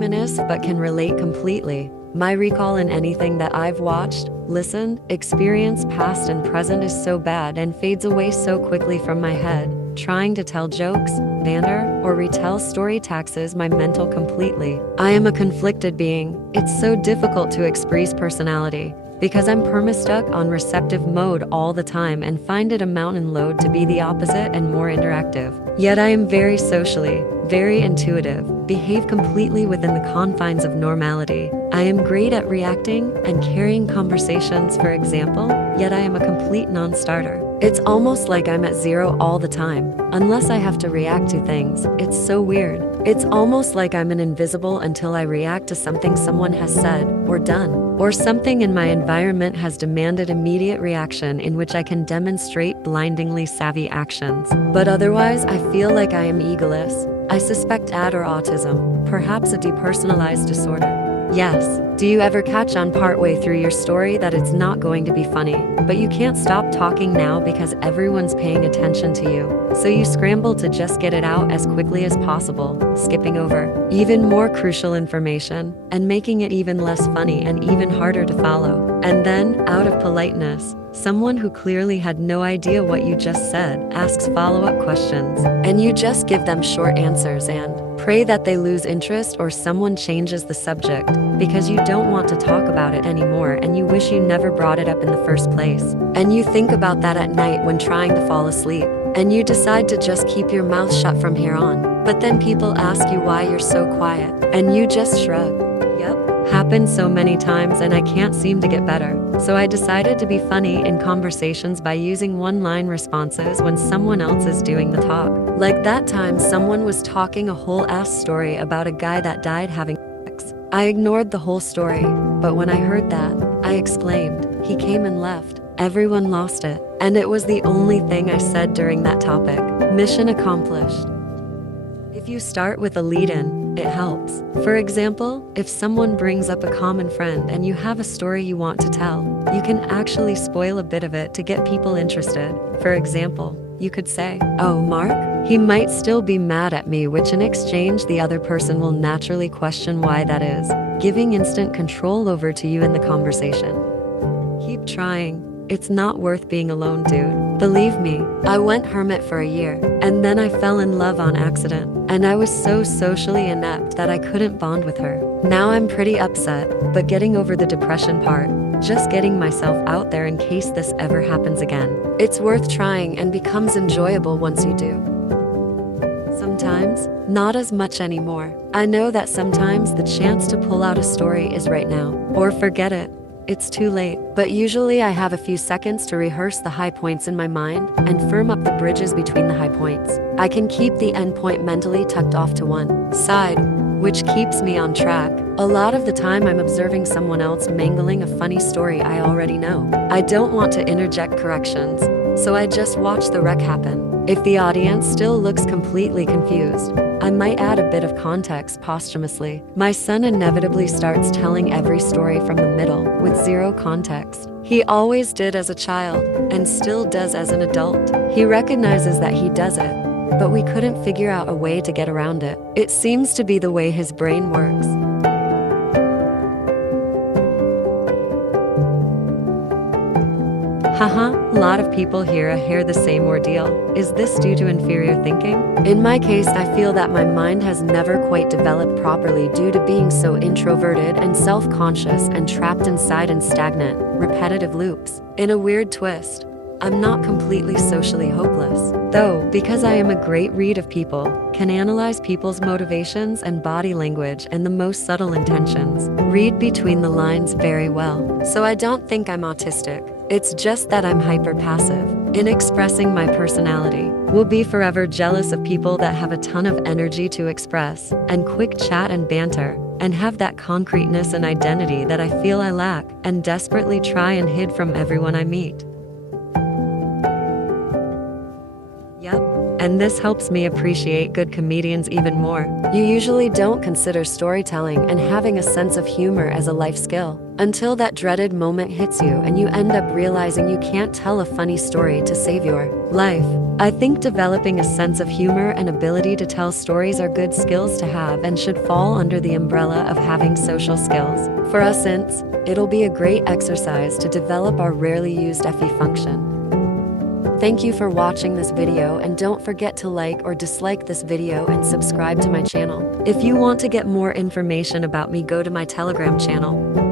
reminisce but can relate completely. My recall in anything that I've watched, listened, experienced, past and present is so bad and fades away so quickly from my head. Trying to tell jokes, banter, or retell story taxes my mental completely. I am a conflicted being. It's so difficult to express personality because I'm perma-stuck on receptive mode all the time and find it a mountain load to be the opposite and more interactive. Yet I am very socially, very intuitive, behave completely within the confines of normality. I am great at reacting and carrying conversations, for example, yet I am a complete non-starter. It's almost like I'm at zero all the time, unless I have to react to things. It's so weird. It's almost like I'm an invisible until I react to something someone has said or done, or something in my environment has demanded immediate reaction in which I can demonstrate blindingly savvy actions. But otherwise, I feel like I am egoless. I suspect AD or autism, perhaps a depersonalized disorder. Yes. Do you ever catch on partway through your story that it's not going to be funny, but you can't stop talking now because everyone's paying attention to you? So you scramble to just get it out as quickly as possible, skipping over even more crucial information and making it even less funny and even harder to follow. And then, out of politeness, someone who clearly had no idea what you just said asks follow-up questions, and you just give them short answers and pray that they lose interest or someone changes the subject because you don't want to talk about it anymore and you wish you never brought it up in the first place. And you think about that at night when trying to fall asleep, and you decide to just keep your mouth shut from here on. But then people ask you why you're so quiet, and you just shrug. Yep. Happened so many times and I can't seem to get better. So I decided to be funny in conversations by using one-line responses when someone else is doing the talk. Like that time someone was talking a whole ass story about a guy that died having sex. I ignored the whole story, but when I heard that, I exclaimed, "He came and left." Everyone lost it, and it was the only thing I said during that topic. Mission accomplished. If you start with a lead-in, it helps. For example, if someone brings up a common friend and you have a story you want to tell, you can actually spoil a bit of it to get people interested. For example, you could say, "Oh, Mark? He might still be mad at me," which in exchange the other person will naturally question why that is, giving instant control over to you in the conversation. Keep trying. It's not worth being alone, dude. Believe me, I went hermit for a year, and then I fell in love on accident, and I was so socially inept that I couldn't bond with her. Now I'm pretty upset, but getting over the depression part, just getting myself out there in case this ever happens again. It's worth trying and becomes enjoyable once you do. Sometimes, not as much anymore. I know that sometimes the chance to pull out a story is right now, or forget it. It's too late, but usually I have a few seconds to rehearse the high points in my mind and firm up the bridges between the high points. I can keep the end point mentally tucked off to one side, which keeps me on track. A lot of the time I'm observing someone else mangling a funny story I already know. I don't want to interject corrections, so I just watch the wreck happen. If the audience still looks completely confused, I might add a bit of context posthumously. My son inevitably starts telling every story from the middle with zero context. He always did as a child and still does as an adult. He recognizes that he does it, but we couldn't figure out a way to get around it. It seems to be the way his brain works. Haha, a lot of people here hear the same ordeal. Is this due to inferior thinking? In my case, I feel that my mind has never quite developed properly due to being so introverted and self-conscious and trapped inside in stagnant, repetitive loops. In a weird twist, I'm not completely socially hopeless, though, because I am a great read of people, can analyze people's motivations and body language and the most subtle intentions, read between the lines very well. So I don't think I'm autistic. It's just that I'm hyper-passive in expressing my personality. Will be forever jealous of people that have a ton of energy to express, and quick chat and banter, and have that concreteness and identity that I feel I lack, and desperately try and hide from everyone I meet. Yep. And this helps me appreciate good comedians even more. You usually don't consider storytelling and having a sense of humor as a life skill, until that dreaded moment hits you and you end up realizing you can't tell a funny story to save your life. I think developing a sense of humor and ability to tell stories are good skills to have and should fall under the umbrella of having social skills. For us ints, it'll be a great exercise to develop our rarely used FE function. Thank you for watching this video, and don't forget to like or dislike this video and subscribe to my channel. If you want to get more information about me, go to my Telegram channel.